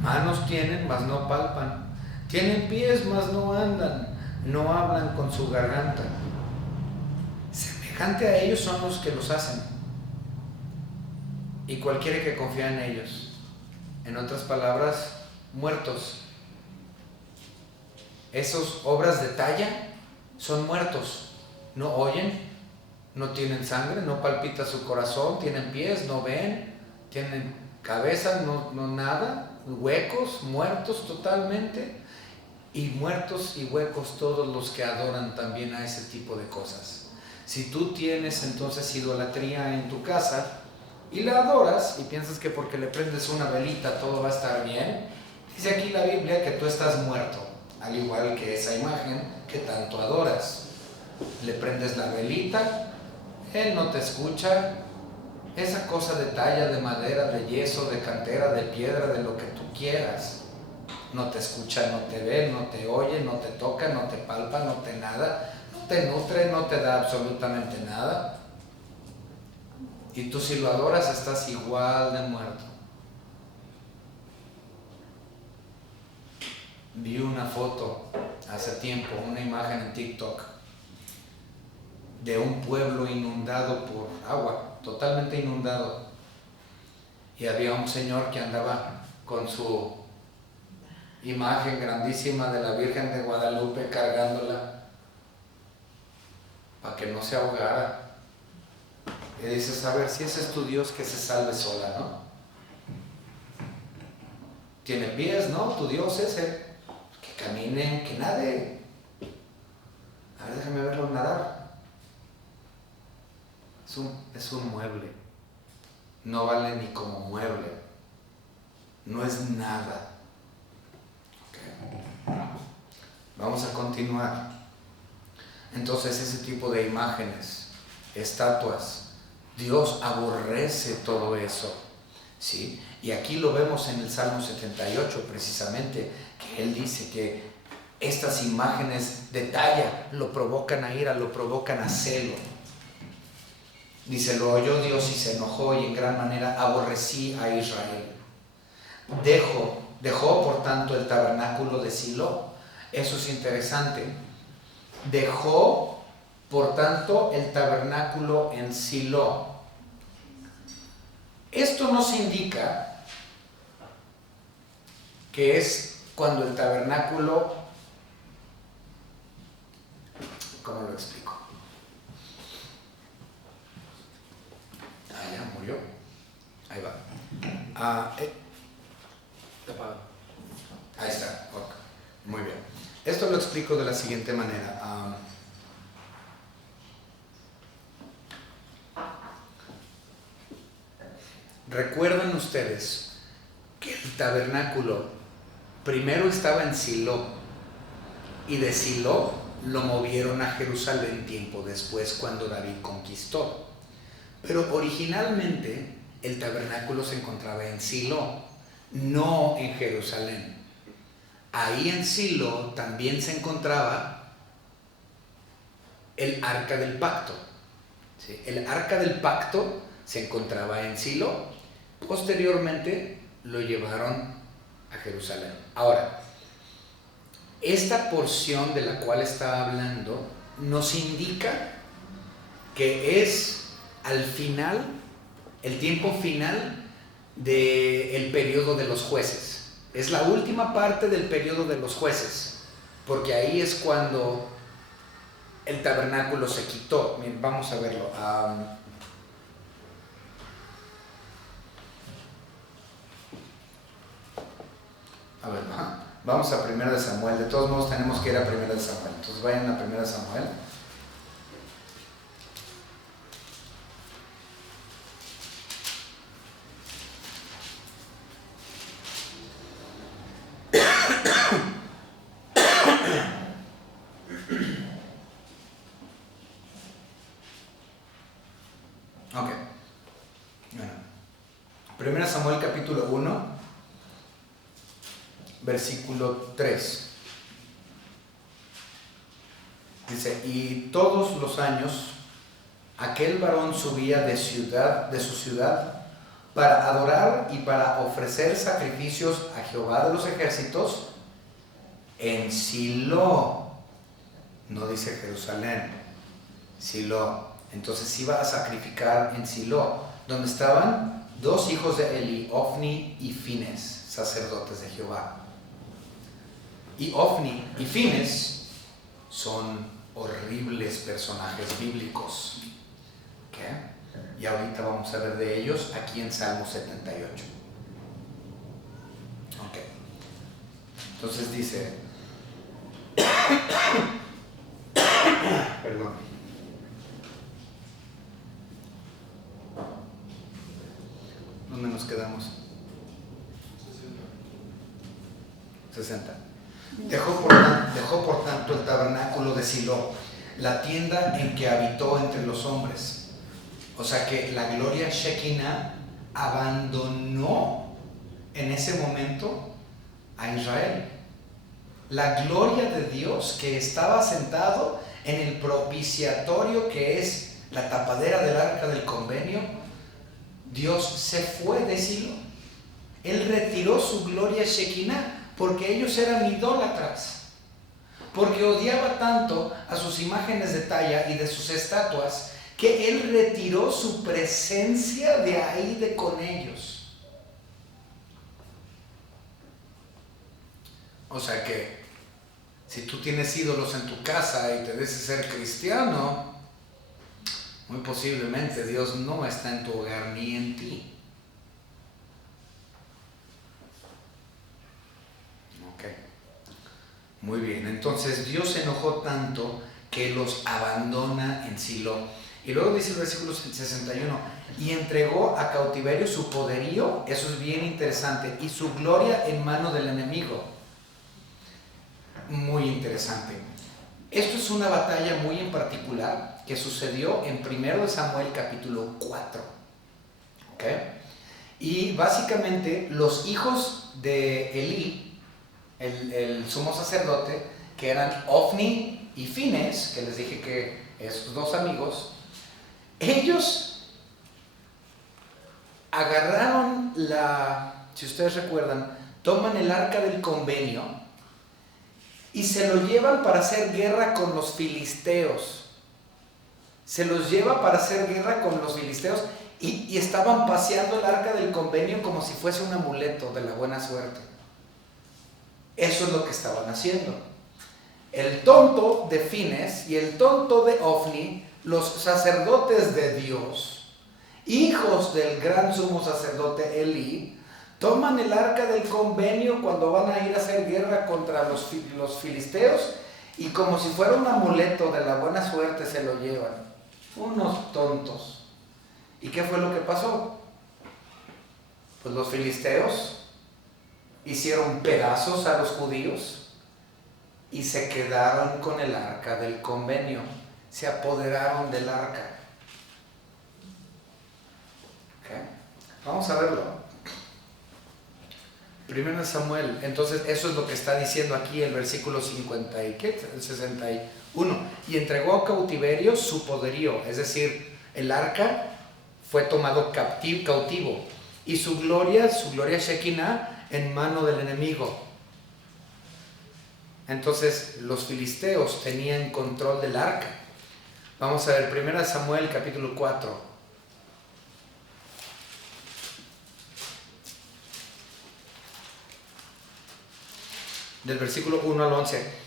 Manos tienen, mas no palpan. Tienen pies, mas no andan. No hablan con su garganta. Semejante a ellos son los que los hacen. Y cualquiera que confía en ellos. En otras palabras, muertos. Esos obras de talla son muertos. No oyen, no tienen sangre, no palpita su corazón, tienen pies, no ven, tienen cabeza, no nada, huecos, muertos totalmente. Y muertos y huecos todos los que adoran también a ese tipo de cosas. Si tú tienes entonces idolatría en tu casa y la adoras y piensas que porque le prendes una velita todo va a estar bien, dice aquí la Biblia que tú estás muerto, al igual que esa imagen que tanto adoras. Le prendes la velita, Él no te escucha, esa cosa de talla, de madera, de yeso, de cantera, de piedra, de lo que tú quieras, no te escucha, no te ve, no te oye, no te toca, no te palpa, no te nada, no te nutre, no te da absolutamente nada. Y tú si lo adoras estás igual de muerto. Vi una foto hace tiempo, una imagen en TikTok de un pueblo inundado por agua, totalmente inundado. Y había un señor que andaba con su imagen grandísima de la Virgen de Guadalupe cargándola para que no se ahogara. Y dices, a ver, si ese es tu Dios, que se salve sola, ¿no? Tiene pies, ¿no? Tu Dios ese, que camine, que nade. A ver, déjame verlo nadar. Es un mueble. No vale ni como mueble. No es nada. Vamos a continuar. Entonces ese tipo de imágenes, estatuas, Dios aborrece todo eso, ¿sí? Y aquí lo vemos en el Salmo 78 precisamente, que Él dice que estas imágenes de talla lo provocan a ira, lo provocan a celo. Dice, lo oyó Dios y se enojó y en gran manera aborrecí a Israel. Dejo Dejó, por tanto, el tabernáculo de Silo. Eso es interesante. Dejó, por tanto, el tabernáculo en Silo. Esto nos indica que es cuando el tabernáculo, ¿cómo lo explico? Ya murió. Ahí va. Ahí está. Okay. Muy bien. Esto lo explico de la siguiente manera. ¿Recuerdan ustedes que el tabernáculo primero estaba en Silo y de Silo lo movieron a Jerusalén tiempo después cuando David conquistó? Pero originalmente el tabernáculo se encontraba en Silo, no en Jerusalén. Ahí en Silo también se encontraba el arca del pacto. ¿Sí? El arca del pacto se encontraba en Silo. Posteriormente lo llevaron a Jerusalén. Ahora, esta porción de la cual está hablando nos indica que es al final, el tiempo final del periodo de los jueces. Es la última parte del periodo de los jueces, porque ahí es cuando el tabernáculo se quitó. Miren, vamos a verlo. A ver, vamos a 1 de Samuel. De todos modos tenemos que ir a 1 de Samuel. Entonces vayan a 1 de Samuel. Ok. Bueno. 1 Samuel capítulo 1, versículo 3. Dice, y todos los años aquel varón subía de su ciudad para adorar y para ofrecer sacrificios a Jehová de los ejércitos en Silo. No dice Jerusalén, Silo. Entonces iba a sacrificar en Silo, donde estaban dos hijos de Eli, Ofni y Fines, sacerdotes de Jehová. Y Ofni y Fines son horribles personajes bíblicos. ¿Qué? Y ahorita vamos a ver de ellos aquí en Salmo 78. Ok. Entonces dice, perdón. ¿Dónde nos quedamos? 60. Dejó por tanto el tabernáculo de Silo, la tienda en que habitó entre los hombres. O sea que la gloria Shekinah abandonó en ese momento a Israel. La gloria de Dios que estaba sentado en el propiciatorio, que es la tapadera del arca del convenio, Dios se fue de Silo. Él retiró su gloria Shekinah porque ellos eran idólatras, porque odiaba tanto a sus imágenes de talla y de sus estatuas que Él retiró su presencia de ahí de con ellos. O sea que si tú tienes ídolos en tu casa y te dices ser cristiano, muy posiblemente Dios no está en tu hogar ni en ti. Ok. Muy bien, entonces Dios se enojó tanto que los abandona en Silo. Y luego dice el versículo 61, y entregó a cautiverio su poderío, eso es bien interesante, y su gloria en mano del enemigo. Muy interesante. Esto es una batalla muy en particular que sucedió en 1 de Samuel capítulo 4. ¿Ok? Y básicamente los hijos de Elí, el sumo sacerdote, que eran Ofni y Fines, que les dije que esos dos amigos, ellos agarraron si ustedes recuerdan, toman el arca del convenio y se lo llevan para hacer guerra con los filisteos. Se los lleva para hacer guerra con los filisteos y estaban paseando el arca del convenio como si fuese un amuleto de la buena suerte. Eso es lo que estaban haciendo. El tonto de Fines y el tonto de Ofni, los sacerdotes de Dios, hijos del gran sumo sacerdote Elí, toman el arca del convenio cuando van a ir a hacer guerra contra los filisteos y como si fuera un amuleto de la buena suerte se lo llevan. Unos tontos. ¿Y qué fue lo que pasó? Pues los filisteos hicieron pedazos a los judíos y se quedaron con el arca del convenio, se apoderaron del arca. ¿Okay? Vamos a verlo. Primero de Samuel, entonces eso es lo que está diciendo aquí el versículo 50 y ¿qué? El 61. Y entregó a cautiverio su poderío, es decir, el arca fue tomado cautivo y su gloria Shekinah en mano del enemigo. Entonces los filisteos tenían control del arca. Vamos a ver 1 Samuel capítulo 4. Del versículo 1 al 11.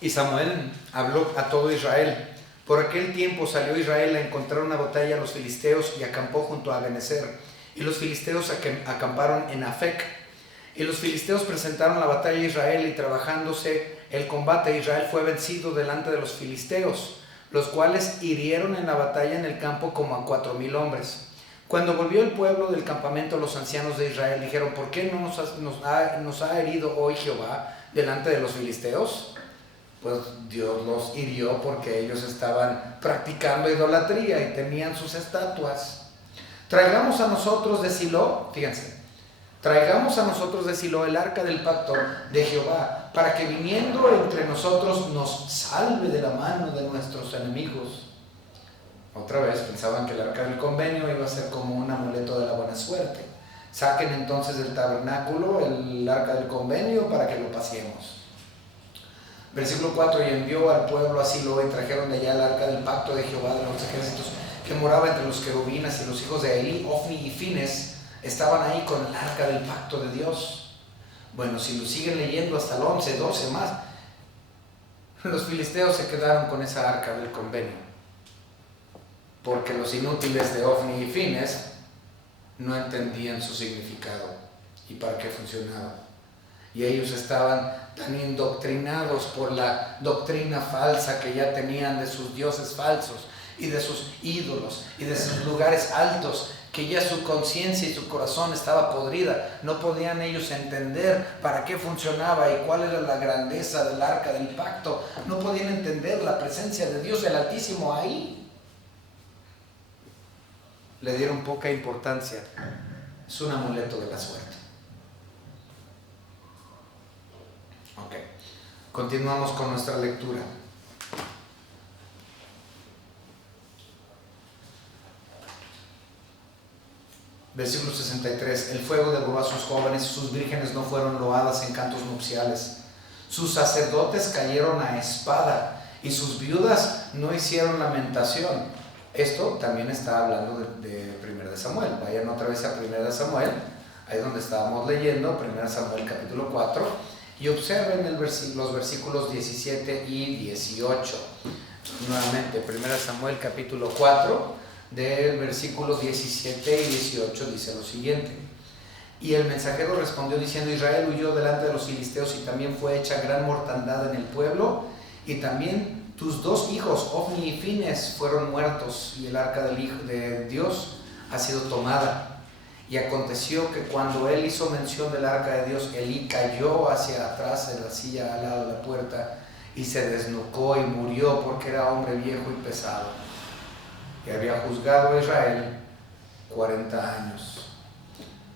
Y Samuel habló a todo Israel. Por aquel tiempo salió Israel a encontrar una batalla a los filisteos y acampó junto a Ebenezer. Y los filisteos acamparon en Afec. Y los filisteos presentaron la batalla a Israel y trabajándose el combate, Israel fue vencido delante de los filisteos, los cuales hirieron en la batalla en el campo como a 4,000 hombres. Cuando volvió el pueblo del campamento, los ancianos de Israel dijeron: ¿por qué no nos ha herido hoy Jehová delante de los filisteos? Pues Dios los hirió porque ellos estaban practicando idolatría y tenían sus estatuas. Traigamos a nosotros de Silo, fíjense, traigamos a nosotros de Silo el arca del pacto de Jehová, para que viniendo entre nosotros nos salve de la mano de nuestros enemigos. Otra vez pensaban que el arca del convenio iba a ser como un amuleto de la buena suerte. Saquen entonces del tabernáculo el arca del convenio para que lo paseemos. Versículo 4: y envió al pueblo a Silo y trajeron de allá el arca del pacto de Jehová de los ejércitos, que moraba entre los querubines, y los hijos de Elí, Ofni y Fines estaban ahí con el arca del pacto de Dios. Bueno, si lo siguen leyendo hasta el 11, 12 más, los filisteos se quedaron con esa arca del convenio, porque los inútiles de Ofni y Fines no entendían su significado y para qué funcionaba. Y ellos estaban tan indoctrinados por la doctrina falsa que ya tenían de sus dioses falsos y de sus ídolos y de sus lugares altos, que ya su conciencia y su corazón estaba podrida. No podían ellos entender para qué funcionaba y cuál era la grandeza del arca del pacto. No podían entender la presencia de Dios del Altísimo ahí. Le dieron poca importancia. Es un amuleto de la suerte. Ok, continuamos con nuestra lectura. Versículo 63. El fuego devoró a sus jóvenes, sus vírgenes no fueron loadas en cantos nupciales. Sus sacerdotes cayeron a espada y sus viudas no hicieron lamentación. Esto también está hablando de 1 de Samuel. Vayan otra vez a 1 de Samuel, ahí donde estábamos leyendo, 1 Samuel capítulo 4, y observen los versículos 17 y 18. Nuevamente, 1 Samuel capítulo 4, del versículo 17 y 18 dice lo siguiente: y el mensajero respondió diciendo: Israel huyó delante de los filisteos y también fue hecha gran mortandad en el pueblo, y también tus 2 hijos, Ofni y Fines, fueron muertos, y el arca del Hijo de Dios ha sido tomada. Y aconteció que cuando él hizo mención del arca de Dios, Elí cayó hacia atrás de la silla al lado de la puerta y se desnucó y murió, porque era hombre viejo y pesado, y había juzgado a Israel 40 años.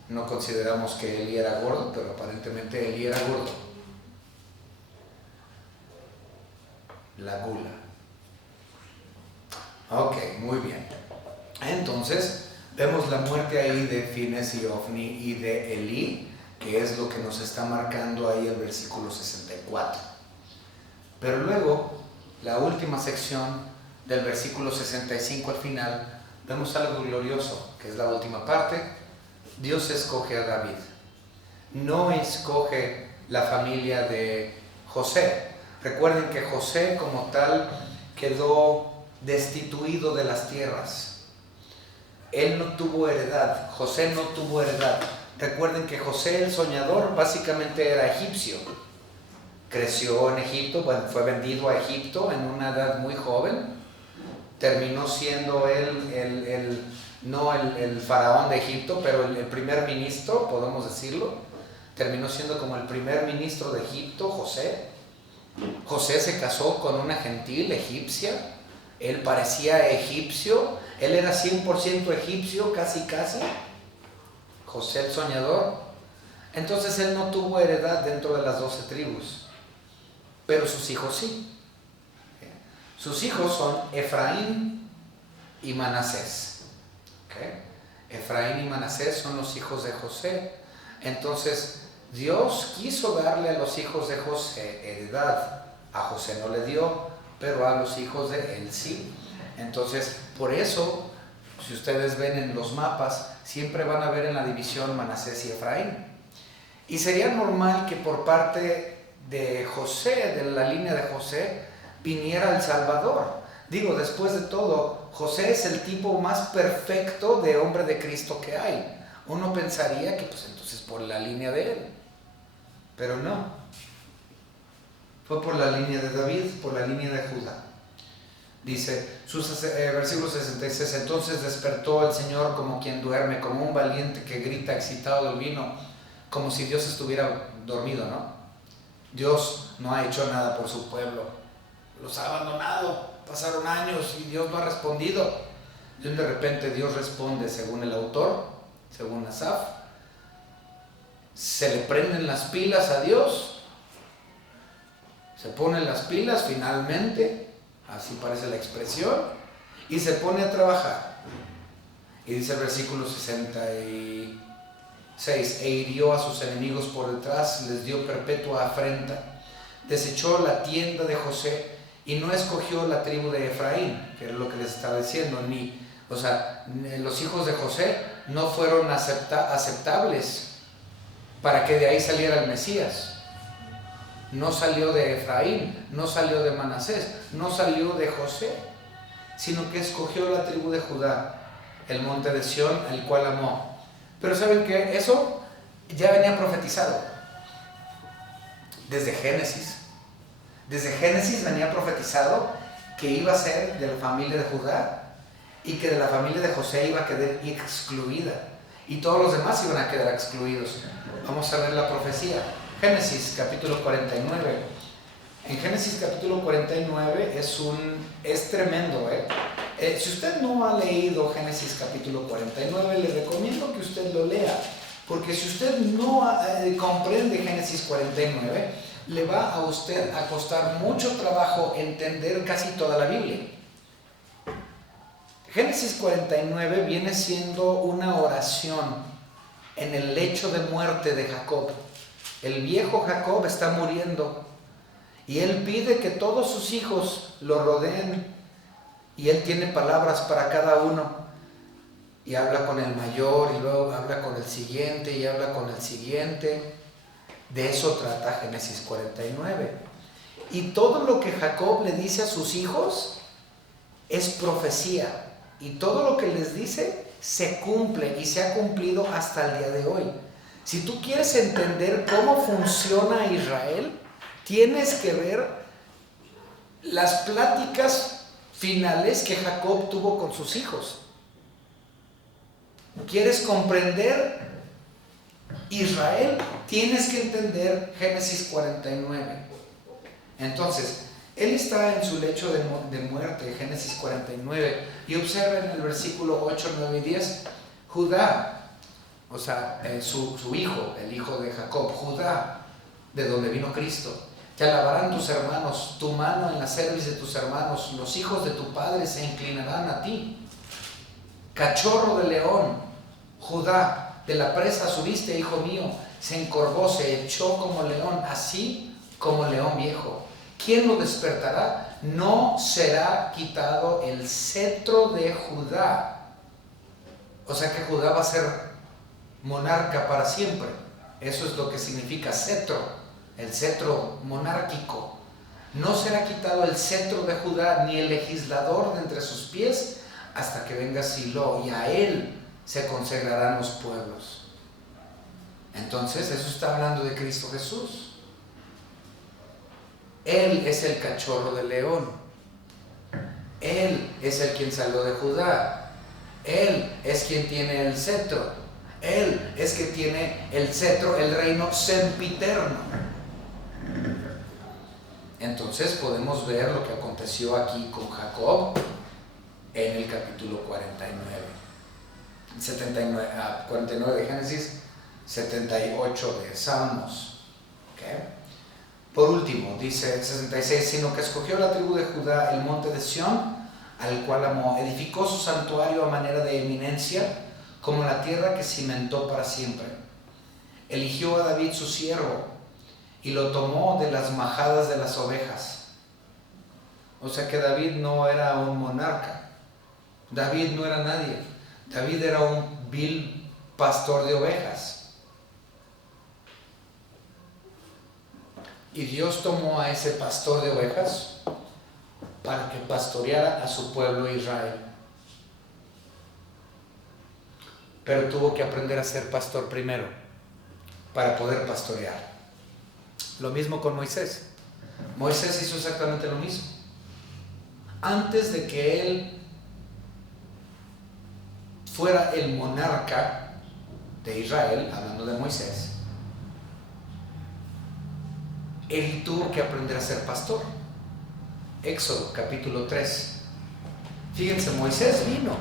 No consideramos que Elí era gordo, pero aparentemente Elí era gordo. La gula. Ok, muy bien. Entonces, Vemos la muerte ahí de Fines y Ofni y de Elí, que es lo que nos está marcando ahí el versículo 64. Pero luego, la última sección del versículo 65 al final, vemos algo glorioso, que es la última parte. Dios escoge a David. No escoge la familia de José. Recuerden que José como tal quedó destituido de las tierras. Él no tuvo heredad. José no tuvo heredad. Recuerden que José el soñador básicamente era egipcio. Creció en Egipto, bueno, fue vendido a Egipto en una edad muy joven. Terminó siendo él no el faraón de Egipto, pero el primer ministro, podemos decirlo. Terminó siendo como el primer ministro de Egipto, José. José se casó con una gentil egipcia. Él parecía egipcio. Él era 100% egipcio, casi. José el soñador. Entonces él no tuvo heredad dentro de las 12 tribus. Pero sus hijos sí. Sus hijos son Efraín y Manasés. ¿Okay? Efraín y Manasés son los hijos de José. Entonces Dios quiso darle a los hijos de José heredad. A José no le dio, pero a los hijos de él sí. Entonces, por eso, si ustedes ven en los mapas, siempre van a ver en la división Manasés y Efraín. Y sería normal que por parte de José, de la línea de José, viniera el Salvador. Digo, después de todo, José es el tipo más perfecto de hombre de Cristo que hay. Uno pensaría que pues entonces por la línea de él, pero no. Fue por la línea de David, por la línea de Judá. Dice, versículo 66, entonces despertó el Señor como quien duerme, como un valiente que grita excitado del vino, como si Dios estuviera dormido, ¿no? Dios no ha hecho nada por su pueblo, los ha abandonado, pasaron años y Dios no ha respondido. Y de repente Dios responde según el autor, según Asaf. Se le prenden las pilas a Dios, se ponen las pilas finalmente, así parece la expresión, y se pone a trabajar. Y dice el versículo 66, e hirió a sus enemigos por detrás, les dio perpetua afrenta, desechó la tienda de José y no escogió la tribu de Efraín, que era lo que les estaba diciendo, los hijos de José no fueron aceptables para que de ahí saliera el Mesías. No salió de Efraín, no salió de Manasés, no salió de José, sino que escogió la tribu de Judá, el monte de Sión, el cual amó. Pero ¿saben qué? Eso ya venía profetizado desde Génesis. Desde Génesis venía profetizado que iba a ser de la familia de Judá y que de la familia de José iba a quedar excluida y todos los demás iban a quedar excluidos. Vamos a ver la profecía. Génesis capítulo 49. En Génesis capítulo 49 es tremendo. Si usted no ha leído Génesis capítulo 49, le recomiendo que usted lo lea, porque si usted no comprende Génesis 49, le va a usted a costar mucho trabajo entender casi toda la Biblia. Génesis 49 viene siendo una oración en el lecho de muerte de Jacob. El viejo Jacob está muriendo y él pide que todos sus hijos lo rodeen y él tiene palabras para cada uno y habla con el mayor y luego habla con el siguiente y habla con el siguiente. De eso trata Génesis 49. Y todo lo que Jacob le dice a sus hijos es profecía y todo lo que les dice se cumple y se ha cumplido hasta el día de hoy. Si tú quieres entender cómo funciona Israel, tienes que ver las pláticas finales que Jacob tuvo con sus hijos. ¿Quieres comprender Israel? Tienes que entender Génesis 49. Entonces, él está en su lecho de muerte, Génesis 49, y observen el versículo 8, 9 y 10, Judá, o sea, su hijo, el hijo de Jacob, Judá, de donde vino Cristo. Te alabarán tus hermanos, tu mano en la cerviz de tus hermanos, los hijos de tu padre se inclinarán a ti. Cachorro de león, Judá, de la presa subiste, hijo mío, se encorvó, se echó como león, así como león viejo. ¿Quién lo despertará? No será quitado el cetro de Judá. O sea que Judá va a ser monarca para siempre. Eso es lo que significa cetro, el cetro monárquico. No será quitado el cetro de Judá, ni el legislador de entre sus pies, hasta que venga Silo, y a él se consagrarán los pueblos. Entonces eso está hablando de Cristo Jesús. Él es el cachorro de león. Él es el quien salió de Judá. Él es quien tiene el cetro. Él es que tiene el cetro, el reino sempiterno. Entonces podemos ver lo que aconteció aquí con Jacob en el capítulo 49 de Génesis, 78 de Salmos. ¿Okay? Por último, dice 66, sino que escogió la tribu de Judá el monte de Sión, al cual amó, edificó su santuario a manera de eminencia, como la tierra que cimentó para siempre. Eligió a David su siervo, y lo tomó de las majadas de las ovejas. O sea que David no era un monarca. David no era nadie. David era un vil pastor de ovejas. Y Dios tomó a ese pastor de ovejas para que pastoreara a su pueblo Israel. Pero tuvo que aprender a ser pastor primero para poder pastorear. Lo mismo con Moisés. Moisés hizo exactamente lo mismo. Antes de que él fuera el monarca de Israel, hablando de Moisés, él tuvo que aprender a ser pastor. Éxodo capítulo 3. Fíjense, Moisés vino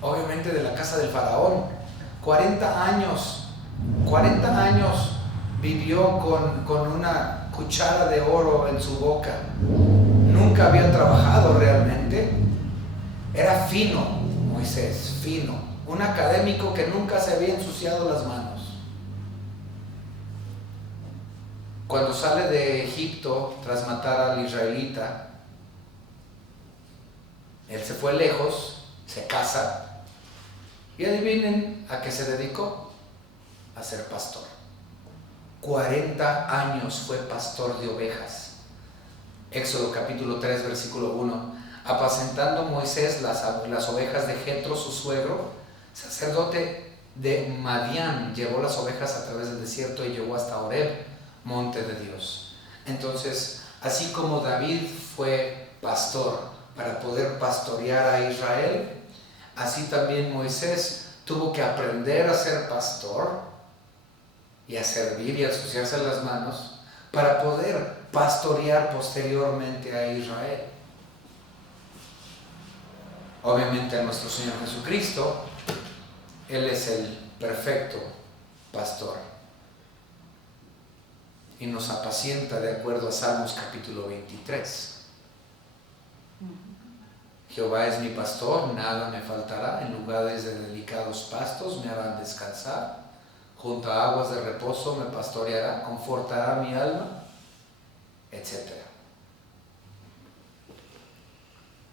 obviamente de la casa del faraón. 40 años vivió con una cuchara de oro en su boca. Nunca había trabajado realmente. Era fino, Moisés, fino. Un académico que nunca se había ensuciado las manos. Cuando sale de Egipto tras matar al israelita, él se fue lejos, se casa, y adivinen a qué se dedicó: a ser pastor. 40 años fue pastor de ovejas. Éxodo capítulo 3 versículo 1. Apacentando Moisés las ovejas de Jetro, su suegro, sacerdote de Madián, llevó las ovejas a través del desierto y llegó hasta Horeb, monte de Dios. Entonces, así como David fue pastor para poder pastorear a Israel, así también Moisés tuvo que aprender a ser pastor y a servir y a ensuciarse las manos para poder pastorear posteriormente a Israel. Obviamente a nuestro Señor Jesucristo, Él es el perfecto pastor y nos apacienta de acuerdo a Salmos capítulo 23. Jehová es mi pastor, nada me faltará. En lugares de delicados pastos me harán descansar. Junto a aguas de reposo me pastoreará, confortará mi alma, etc.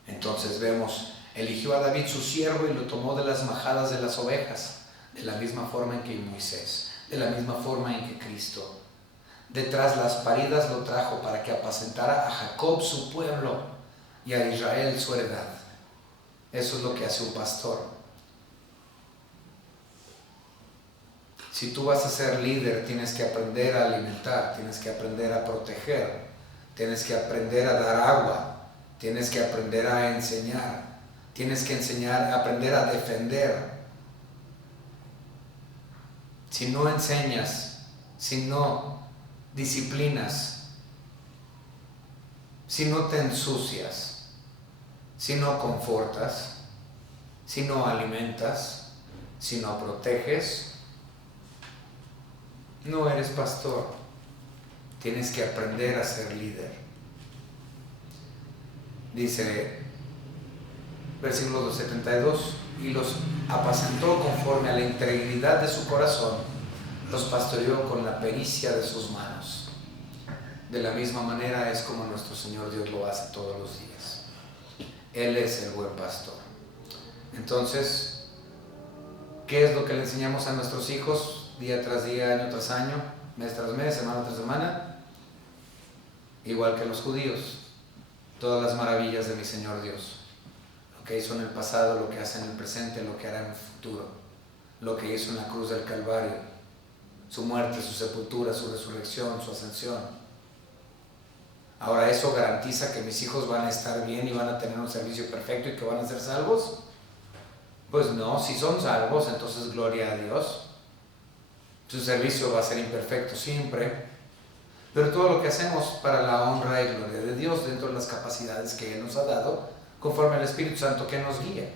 Entonces vemos, eligió a David su siervo y lo tomó de las majadas de las ovejas, de la misma forma en que Moisés, de la misma forma en que Cristo. Detrás las paridas lo trajo para que apacentara a Jacob su pueblo y a Israel su heredad. Eso es lo que hace un pastor. Si tú vas a ser líder, tienes que aprender a alimentar, tienes que aprender a proteger, tienes que aprender a dar agua, tienes que aprender a enseñar, tienes que aprender a defender. Si no enseñas, si no disciplinas, si no te ensucias, si no confortas, si no alimentas, si no proteges, no eres pastor. Tienes que aprender a ser líder. Dice Versículo 72. Y los apacentó conforme a la integridad de su corazón, los pastoreó con la pericia de sus manos. De la misma manera es como nuestro Señor Dios lo hace todos los días. Él es el buen pastor. Entonces, ¿qué es lo que le enseñamos a nuestros hijos día tras día, año tras año, mes tras mes, semana tras semana? Igual que los judíos, todas las maravillas de mi Señor Dios. Lo que hizo en el pasado, lo que hace en el presente, lo que hará en el futuro. Lo que hizo en la cruz del Calvario, su muerte, su sepultura, su resurrección, su ascensión. Ahora, ¿eso garantiza que mis hijos van a estar bien y van a tener un servicio perfecto y que van a ser salvos? Pues no, si son salvos, entonces gloria a Dios. Su servicio va a ser imperfecto siempre, pero todo lo que hacemos para la honra y gloria de Dios dentro de las capacidades que Él nos ha dado, conforme al Espíritu Santo que nos guía.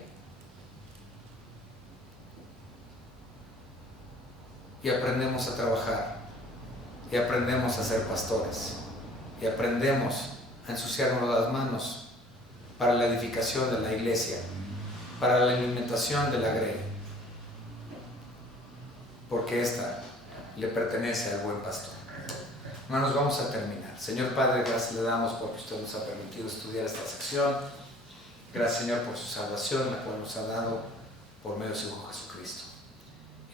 Y aprendemos a trabajar, y aprendemos a ser pastores, y aprendemos a ensuciarnos las manos para la edificación de la iglesia, para la alimentación de la grey, porque esta le pertenece al buen pastor. Hermanos, vamos a terminar. Señor Padre, gracias le damos porque usted nos ha permitido estudiar esta sección. Gracias, Señor, por su salvación, la cual nos ha dado por medio de su Hijo Jesucristo.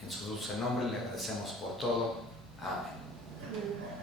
En su dulce nombre le agradecemos por todo. Amén.